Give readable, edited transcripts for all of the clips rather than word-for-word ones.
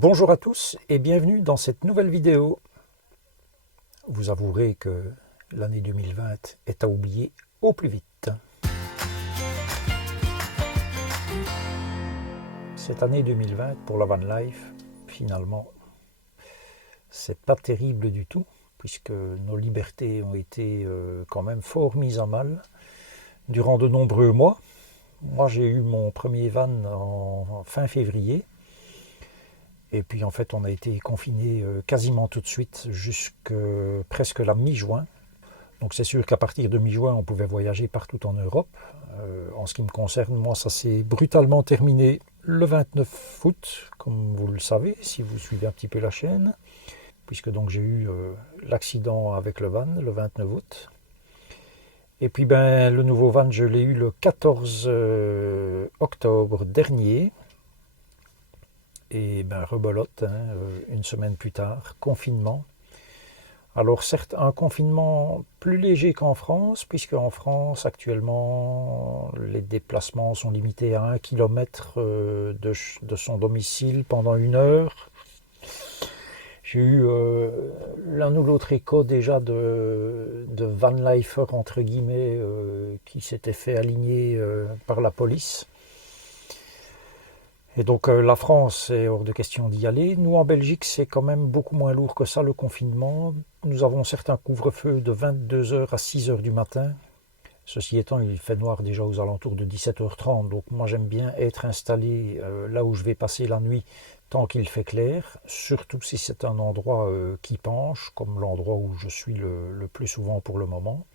Bonjour à tous et bienvenue dans cette nouvelle vidéo. Vous avouerez que l'année 2020 est à oublier au plus vite. Cette année 2020 pour la van life, finalement, c'est pas terrible du tout, puisque nos libertés ont été quand même fort mises à mal durant de nombreux mois. Moi, j'ai eu mon premier van en fin février. Et puis en fait, on a été confinés quasiment tout de suite jusqu'à presque la mi-juin. Donc c'est sûr qu'à partir de mi-juin, on pouvait voyager partout en Europe. En ce qui me concerne, moi, ça s'est brutalement terminé le 29 août, comme vous le savez, si vous suivez un petit peu la chaîne, puisque donc j'ai eu l'accident avec le van le 29 août. Et puis le nouveau van, je l'ai eu le 14 octobre dernier. Et rebelote, une semaine plus tard, confinement. Alors certes, un confinement plus léger qu'en France, puisque en France, actuellement, les déplacements sont limités à 1 kilomètre de son domicile pendant 1 heure. J'ai eu l'un ou l'autre écho déjà de van lifer, entre guillemets, qui s'était fait aligner par la police. Et donc la France, c'est hors de question d'y aller. Nous, en Belgique, c'est quand même beaucoup moins lourd que ça, le confinement. Nous avons certains couvre-feux de 22h à 6h du matin. Ceci étant, il fait noir déjà aux alentours de 17h30. Donc moi, j'aime bien être installé là où je vais passer la nuit tant qu'il fait clair. Surtout si c'est un endroit qui penche, comme l'endroit où je suis le plus souvent pour le moment.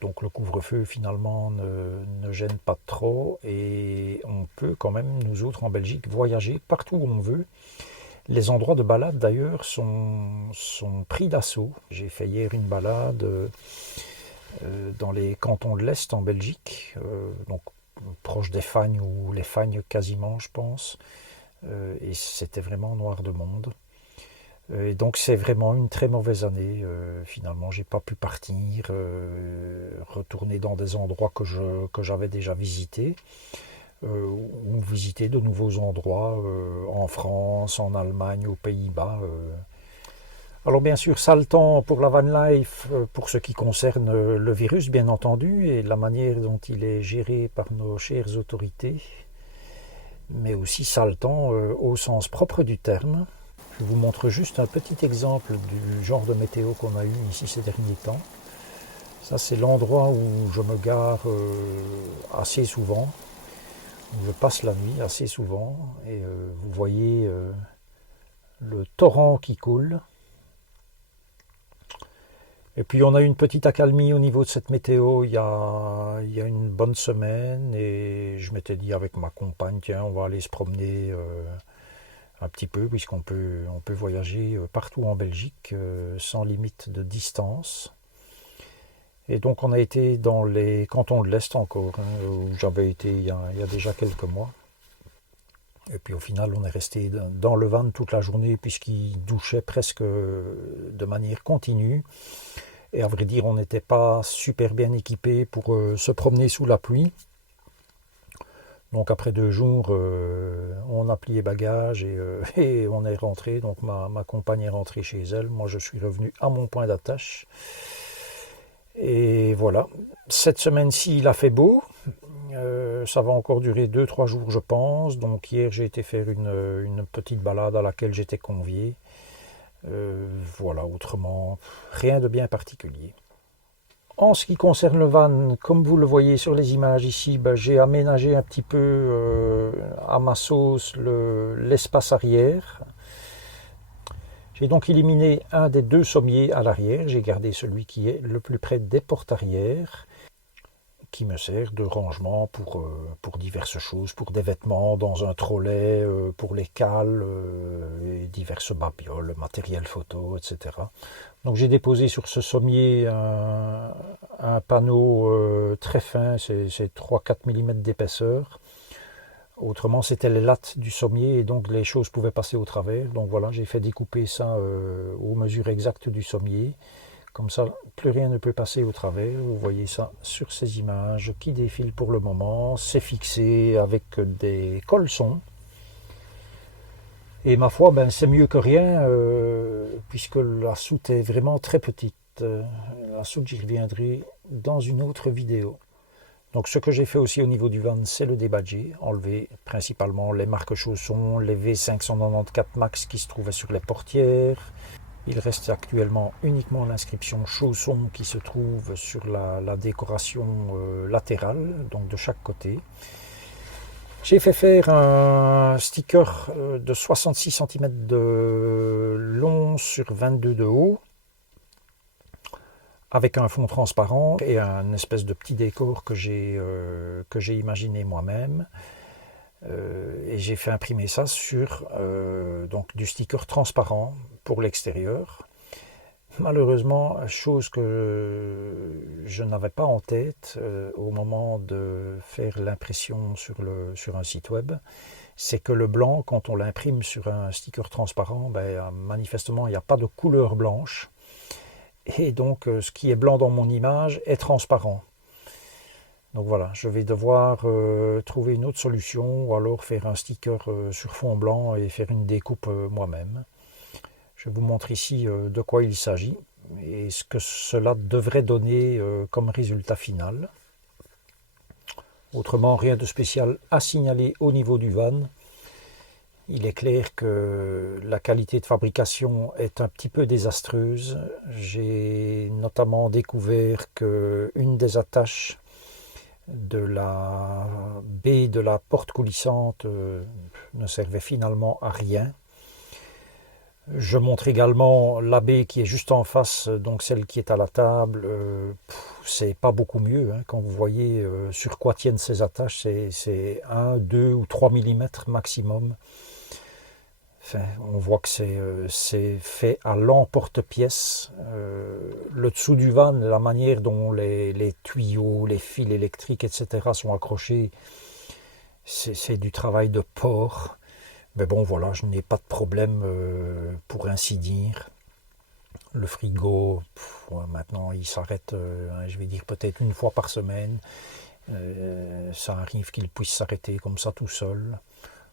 Donc le couvre-feu finalement ne gêne pas trop et on peut quand même, nous autres en Belgique, voyager partout où on veut. Les endroits de balade d'ailleurs sont pris d'assaut. J'ai fait hier une balade dans les cantons de l'Est en Belgique, donc proche des Fagnes ou les Fagnes quasiment je pense, et c'était vraiment noir de monde. Et donc c'est vraiment une très mauvaise année. Finalement, j'ai pas pu partir, retourner dans des endroits que j'avais déjà visités, ou visiter de nouveaux endroits en France, en Allemagne, aux Pays-Bas. Alors bien sûr, ça le temps pour la van life, pour ce qui concerne le virus, bien entendu, et la manière dont il est géré par nos chères autorités, mais aussi ça le temps au sens propre du terme. Je vous montre juste un petit exemple du genre de météo qu'on a eu ici ces derniers temps. Ça, c'est l'endroit où je me gare assez souvent, où je passe la nuit assez souvent. Et vous voyez le torrent qui coule. Et puis on a eu une petite accalmie au niveau de cette météo il y a une bonne semaine. Et je m'étais dit avec ma compagne, tiens, on va aller se promener un petit peu, puisqu'on peut voyager partout en Belgique sans limite de distance. Et donc on a été dans les cantons de l'Est encore, où j'avais été il y a déjà quelques mois. Et puis au final on est resté dans le van toute la journée, puisqu'il douchait presque de manière continue. Et à vrai dire, on n'était pas super bien équipé pour se promener sous la pluie. Donc après 2 jours, on a plié bagages et on est rentré. Donc ma compagne est rentrée chez elle. Moi, je suis revenu à mon point d'attache. Et voilà. Cette semaine-ci, il a fait beau. Ça va encore durer 2-3 jours, je pense. Donc hier, j'ai été faire une petite balade à laquelle j'étais convié. Voilà, autrement, rien de bien particulier. En ce qui concerne le van, comme vous le voyez sur les images ici, j'ai aménagé un petit peu à ma sauce l'espace arrière. J'ai donc éliminé un des 2 sommiers à l'arrière. J'ai gardé celui qui est le plus près des portes arrière, qui me sert de rangement pour diverses choses, pour des vêtements dans un trolley, pour les cales, et diverses babioles, matériel photo, etc. Donc j'ai déposé sur ce sommier un panneau très fin, c'est 3-4 mm d'épaisseur. Autrement, c'était les lattes du sommier et donc les choses pouvaient passer au travers. Donc voilà, j'ai fait découper ça aux mesures exactes du sommier. Comme ça, plus rien ne peut passer au travers. Vous voyez ça sur ces images qui défilent pour le moment. C'est fixé avec des colsons. Et ma foi, ben, c'est mieux que rien, puisque la soute est vraiment très petite. La soute, j'y reviendrai dans une autre vidéo. Donc ce que j'ai fait aussi au niveau du van, c'est le débadger, enlever principalement les marques chaussons, les V594 Max qui se trouvaient sur les portières. Il reste actuellement uniquement l'inscription chaussons qui se trouve sur la décoration latérale, donc de chaque côté. J'ai fait faire un sticker de 66 cm de long sur 22 de haut, avec un fond transparent et un espèce de petit décor que j'ai imaginé moi-même. Et j'ai fait imprimer ça sur donc du sticker transparent pour l'extérieur. Malheureusement, chose que je n'avais pas en tête au moment de faire l'impression sur un site web, c'est que le blanc, quand on l'imprime sur un sticker transparent, ben, manifestement il n'y a pas de couleur blanche. Et donc ce qui est blanc dans mon image est transparent. Donc voilà, je vais devoir trouver une autre solution ou alors faire un sticker sur fond blanc et faire une découpe moi-même. Je vous montre ici de quoi il s'agit et ce que cela devrait donner comme résultat final. Autrement, rien de spécial à signaler au niveau du van. Il est clair que la qualité de fabrication est un petit peu désastreuse. J'ai notamment découvert qu'une des attaches de la baie de la porte coulissante ne servait finalement à rien. Je montre également la baie qui est juste en face, donc celle qui est à la table. C'est pas beaucoup mieux, hein. Quand vous voyez sur quoi tiennent ces attaches, c'est 1, 2 ou 3 mm maximum. Enfin, on voit que c'est fait à l'emporte-pièce. Le dessous du van, la manière dont les tuyaux, les fils électriques, etc. sont accrochés, c'est du travail de porc. Mais bon, voilà, je n'ai pas de problème pour ainsi dire. Le frigo, maintenant, il s'arrête, je vais dire peut-être une fois par semaine. Ça arrive qu'il puisse s'arrêter comme ça tout seul.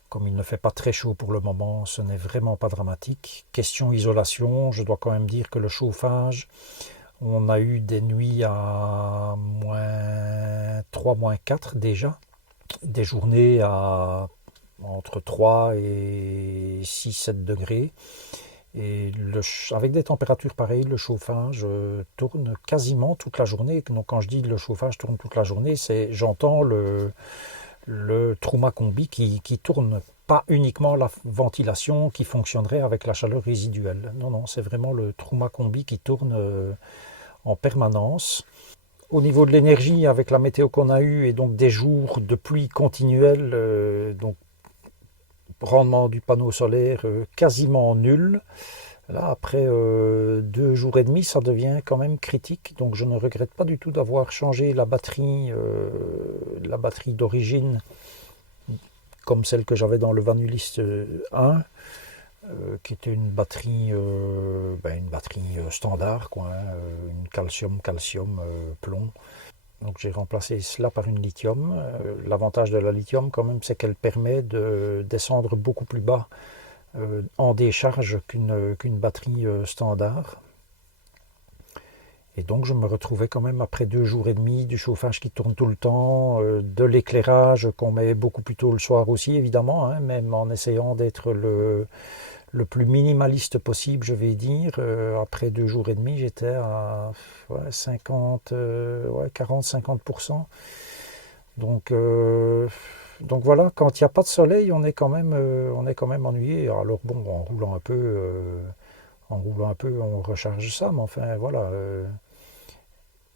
Comme il ne fait pas très chaud pour le moment, ce n'est vraiment pas dramatique. Question isolation, je dois quand même dire que le chauffage, on a eu des nuits à -3, -4 déjà. Des journées à entre 3 et 6-7 degrés. Et avec des températures pareilles, le chauffage tourne quasiment toute la journée. Donc quand je dis le chauffage tourne toute la journée, j'entends le Truma Combi qui tourne, pas uniquement la ventilation qui fonctionnerait avec la chaleur résiduelle. Non, non, c'est vraiment le Truma Combi qui tourne en permanence. Au niveau de l'énergie, avec la météo qu'on a eue et donc des jours de pluie continuelle, donc rendement du panneau solaire quasiment nul. Là, après 2 jours et demi, ça devient quand même critique. Donc je ne regrette pas du tout d'avoir changé la batterie d'origine, comme celle que j'avais dans le Vanulist 1, qui était une batterie standard, quoi, hein, une calcium plomb. Donc j'ai remplacé cela par une lithium. L'avantage de la lithium quand même, c'est qu'elle permet de descendre beaucoup plus bas en décharge qu'une batterie standard. Et donc je me retrouvais quand même après 2 jours et demi, du chauffage qui tourne tout le temps, de l'éclairage qu'on met beaucoup plus tôt le soir aussi évidemment, hein, même en essayant d'être le plus minimaliste possible, je vais dire. Après 2 jours et demi, j'étais à 40-50%. Donc voilà, quand il n'y a pas de soleil, on est quand même ennuyé. Alors bon, en roulant un peu, on recharge ça, mais enfin voilà.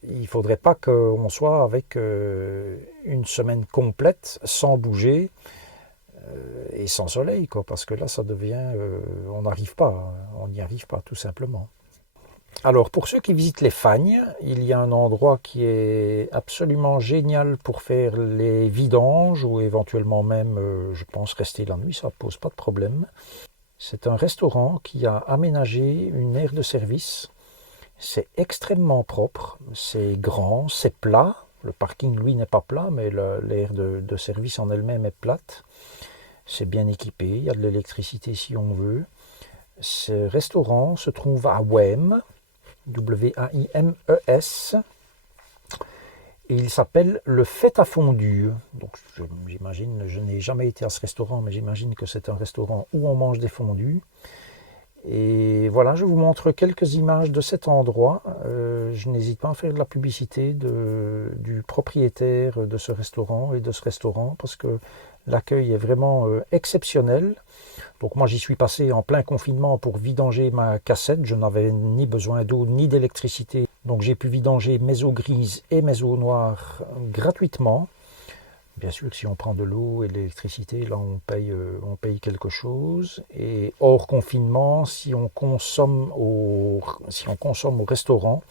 Il ne faudrait pas qu'on soit avec une semaine complète sans bouger et sans soleil, quoi, parce que là, ça devient... on n'y arrive pas, tout simplement. Alors, pour ceux qui visitent les Fagnes, il y a un endroit qui est absolument génial pour faire les vidanges, ou éventuellement même, je pense, rester la nuit, ça ne pose pas de problème. C'est un restaurant qui a aménagé une aire de service. C'est extrêmement propre, c'est grand, c'est plat. Le parking, lui, n'est pas plat, mais l'aire de service en elle-même est plate. C'est bien équipé, il y a de l'électricité si on veut. Ce restaurant se trouve à Waimes, W-A-I-M-E-S, et il s'appelle le Fait à Fondue. Donc j'imagine, je n'ai jamais été à ce restaurant, mais j'imagine que c'est un restaurant où on mange des fondues. Et voilà, je vous montre quelques images de cet endroit. Je n'hésite pas à faire de la publicité du propriétaire de ce restaurant et de ce restaurant parce que l'accueil est vraiment exceptionnel. Donc moi j'y suis passé en plein confinement pour vidanger ma cassette. Je n'avais ni besoin d'eau ni d'électricité. Donc j'ai pu vidanger mes eaux grises et mes eaux noires gratuitement. Bien sûr, si on prend de l'eau et de l'électricité, là on paye quelque chose. Et hors confinement, si on consomme au restaurant,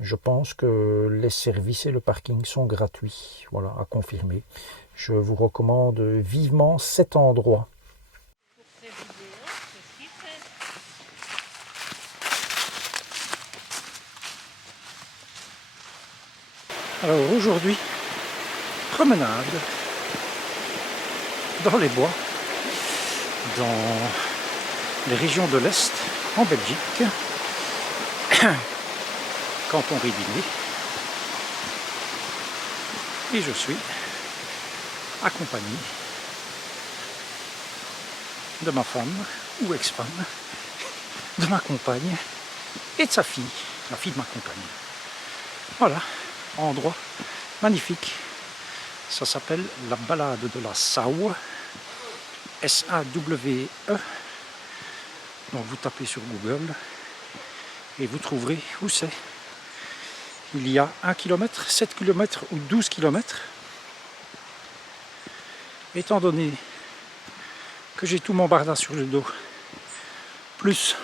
je pense que les services et le parking sont gratuits. Voilà, à confirmer. Je vous recommande vivement cet endroit. Alors aujourd'hui, promenade dans les bois, dans les régions de l'Est, en Belgique, canton Ribinier, et je suis accompagné de ma femme ou ex-femme, de ma compagne et de sa fille, la fille de ma compagne. Voilà, endroit magnifique. Ça s'appelle la balade de la Sawe, S-A-W-E. Donc vous tapez sur Google et vous trouverez où c'est. Il y a 1 km, 7 km ou 12 km. Étant donné que j'ai tout mon barda sur le dos, plus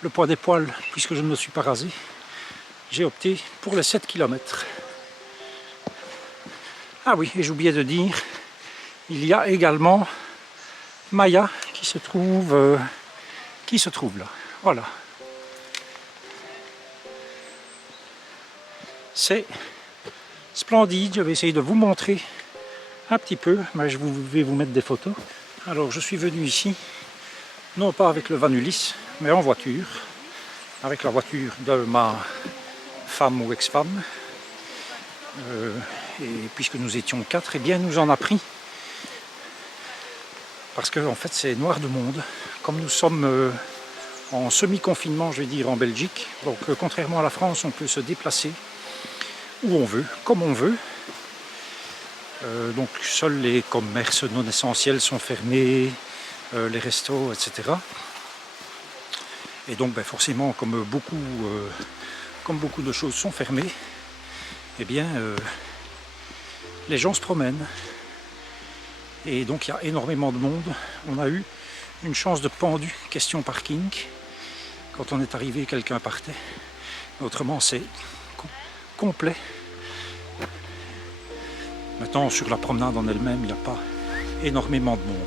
le poids des poils, puisque je ne me suis pas rasé, j'ai opté pour les 7 km. Ah oui, et j'oubliais de dire, il y a également Maya qui se trouve là. Voilà. C'est splendide, je vais essayer de vous montrer un petit peu, mais je vais vous mettre des photos. Alors je suis venu ici, non pas avec le Van Ulysse, mais en voiture, avec la voiture de ma femme ou ex-femme. Et puisque nous étions 4, eh bien nous en a pris. Parce que en fait c'est noir de monde. Comme nous sommes en semi-confinement, je vais dire, en Belgique, donc contrairement à la France, on peut se déplacer où on veut, comme on veut. Donc seuls les commerces non essentiels sont fermés, les restos, etc. Et donc ben, forcément, comme beaucoup de choses sont fermées, eh bien les gens se promènent. Et donc il y a énormément de monde. On a eu une chance de pendu, question parking. Quand on est arrivé, quelqu'un partait. Autrement, c'est complet. Maintenant, sur la promenade en elle-même, il n'y a pas énormément de monde.